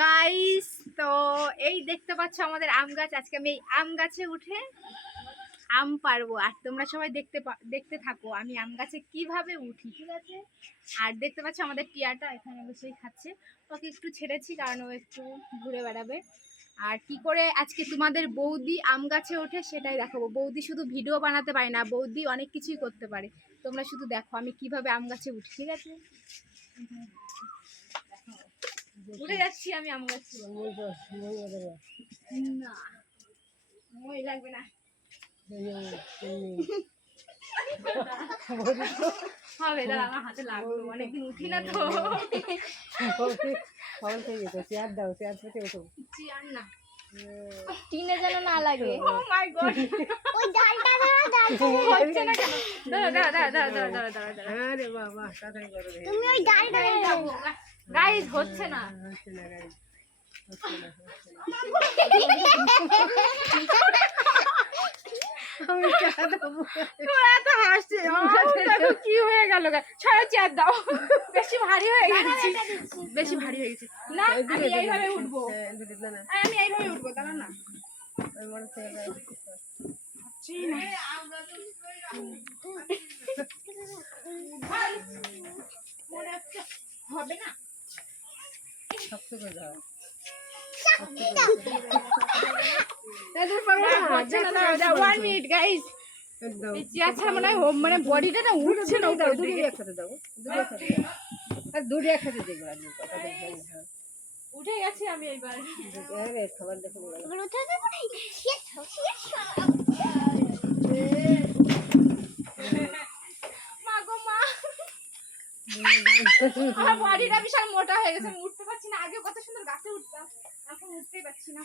Guys, তো এই দেখতে পাচ্ছ আমাদের আম গাছ। আজকে আমি এই আম গাছে উঠে আম পারবো, আর তোমরা সবাই দেখতে থাকো আমি আম গাছে কিভাবে উঠি, ঠিক আছে? আর দেখতে পাচ্ছ আমাদের টিয়াটা এখানে বসেই খাচ্ছে। ওকে একটু ছেড়েছি কারণ ও একটু ঘুরে বেড়াবে। আর কি করে আজকে তোমাদের বৌদি আম গাছে ওঠে সেটাই দেখাবো। বৌদি শুধু ভিডিও বানাতে পারে না, বৌদি অনেক কিছুই করতে পারে। তোমরা শুধু দেখো আমি কিভাবে আম গাছে উঠি, ঠিক আছে? উঠে যাচ্ছি আমি আম গাছে। না, মই লাগবে না। হবে, দাঁড়া, আমার হাতে লাগবে, অনেকদিন উঠি না তো। চেয়ার দাও, চেয়ার পেতে ওঠো। চেয়ার না, টিনে যেন না লাগে। ও মাই গড, ওই ডালটা ধরো, ডালটা হচ্ছে না কেন? দাঁড়া দাঁড়া দাঁড়া দাঁড়া দাঁড়া দাঁড়া দাঁড়া। আরে বাবা, তাড়াতাড়ি করো, তুমি ওই ডালটা ধরো। গাইস, হচ্ছে না, হচ্ছে না গাইস, হচ্ছে না, হচ্ছে না। আমি চা দেবো, তোরা তো হাসছে। দেখো কি হয়ে গেল, ছাড়ো, চেয়ার দাও। বেশি ভারী হয়ে গেছে, বেশি ভারী হয়ে গেছে। না, আমি এইভাবে উঠবো, আমি এইভাবে উঠবো, দাঁড়া না। হবে না, শক্ত করে দাও। মানে বডিটা না উঠছে না, দুটো একসাথে দেখবো। উঠে গেছি আমি এইবার, খাবার দেখো। আমার বডিটা বিশাল মোটা হয়ে গেছে, আমি উঠতে পারছি না। আগে কত সুন্দর গাছে উঠতাম, এখন উঠতেই পারছি না।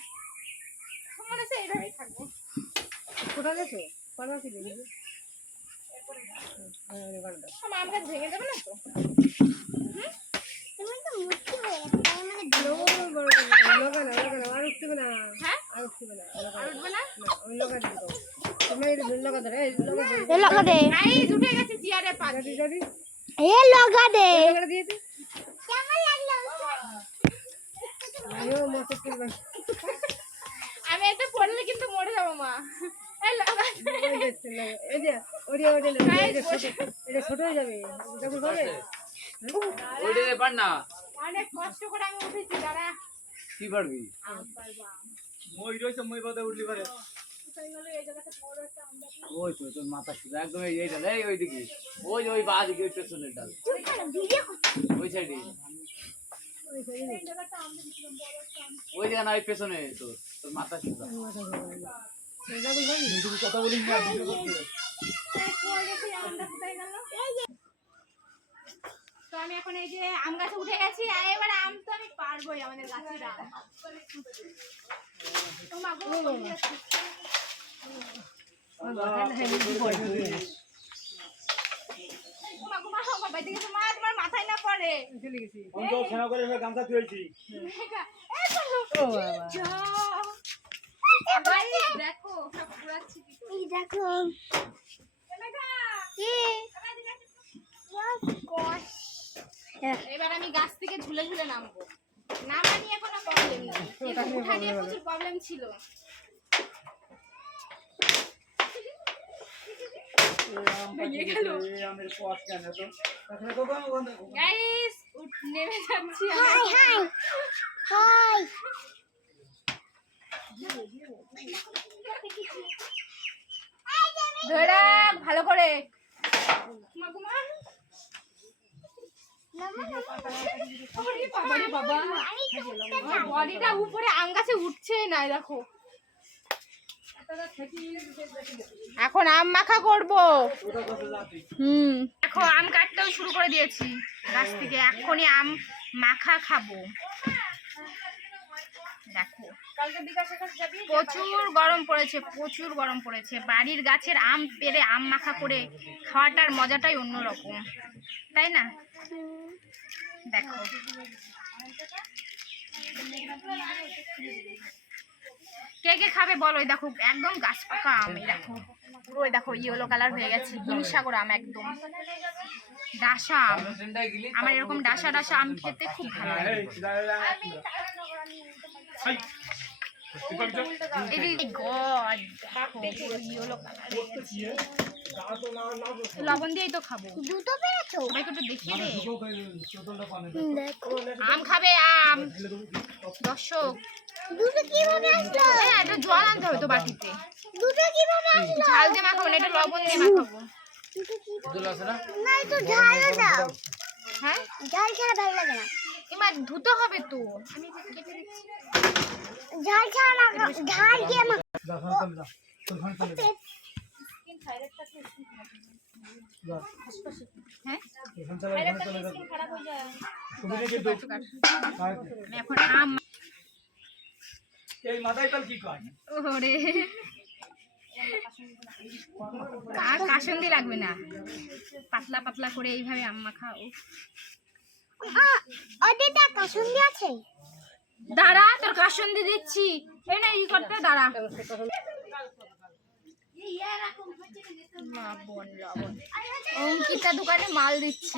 মনে হচ্ছে এইভাবেই থাকবো। কোথায় গেছো? পারবাসি দেখি আম গাছ ভেঙে যাবে না তো? তুমি তো মুটকি হয়ে গেছে, তার মানে লগা না, লগা না, আর উঠবে না। হ্যাঁ, আর উঠবে না, আর উঠবে না, না ওই লগা দিও। তুমি এই লগা ধরে, এই লগা দে, এই লগা দে। গাইস, উঠে গেছে চেয়ারে পা দিয়ে। এই লগা দে, লগা দিয়ে দে। কেমন লাগলো? আয়ো মত কি ভাই, আমি এটা পড়লে কিন্তু মরে যাব মা। এই লগা এই যে ওরে ওরে এটা ছোট হয়ে যাবে, যখন হবে ওইটাতে পার না। অনেক কষ্ট করে আমি উঠেছি, দাঁড়া। কি পারবি? মই রইছে, মই বাদে উঠলি পারে। এই জায়গাটা বড় একটা আমরা, ওই তো তোর মাথা সুদা একদম এইটা, এই ওইদিকে, ওই ওই বাঁ দিকে পেছনের ডাল, ওই সাইডে, ওই সাইডে এই জায়গাটা আমরা দিছিলাম, বড় একটা, ওই জায়গা না, ওই পেছনে তোর মাথা সুদা। কথা বলিস না, তো আমি এখন এই যে আম গাছে উঠে গেছি, আর এবার আম তো আমি পারবোই, আমাদের গাছের আম। তোমার মাথায় না পড়ে, দেখো সব ঘুরাচ্ছি, দেখো এবার আমি গাছ থেকে ঝুলে ঝুলে নামবো। নামা নিয়ে কোনো প্রবলেম নেই, উঠা নিয়ে প্রচুর প্রবলেম ছিল। গাইস, নেমে যাচ্ছি। হাই হাই হাই, ধরা ভালো করে। বডিটা উপরে আম গাছে উঠছে না, দেখো। এখন আম মাখা করবো। দেখো আম কাটতেও শুরু করে দিয়েছি গাছ থেকে, এখনই আম মাখা খাবো। দেখো প্রচুর গরম পড়েছে, প্রচুর গরম পড়েছে। বাড়ির গাছের আম পেড়ে আম মাখা করে খাওয়াটার মজাটাই অন্যরকম, তাই না? দেখো কে কে খাবে বলো। দেখো একদম গাছ পাকা আম, দেখো পুরো, দেখো ইয়েলো কালার হয়ে গেছে, হিমসাগর আম একদম। ডাসা আম। আমার এরকম ডাসা ডাসা আম খেতে খুব ভালো লাগে। লবণ দিয়েই তো খাবো। দুটো পেরেছো? ভাইকে একটু দেখিয়ে দে। আম খাবে আম। দর্শক দুটো কিভাবে আসলো? এটা জল আনতে হবে তো বাটিতে। দুটো কিভাবে আসলো? ঝাল দিয়ে মাখাবো না, এটা লবণ দিয়ে মাখাবো। না একটু ঝালও দাও। হ্যাঁ ঝাল ছাড়া ভালো লাগে না। এবার ধুতে হবে তো, আমি কেটে দিচ্ছি। ঝাল ছাড়া না, ঝাল দিয়ে এখন আম ওরে আর কাসুন্দি লাগবে না, পাতলা পাতলা করে এইভাবে আম মাখা। ওদিকে কাসুন্দি আছে, দাঁড়া তোর কাসুন্দি দিচ্ছি। এই না ই করতে দাঁড়া। লবণ লবণ অঙ্কিতা দোকানে মাল দিচ্ছে।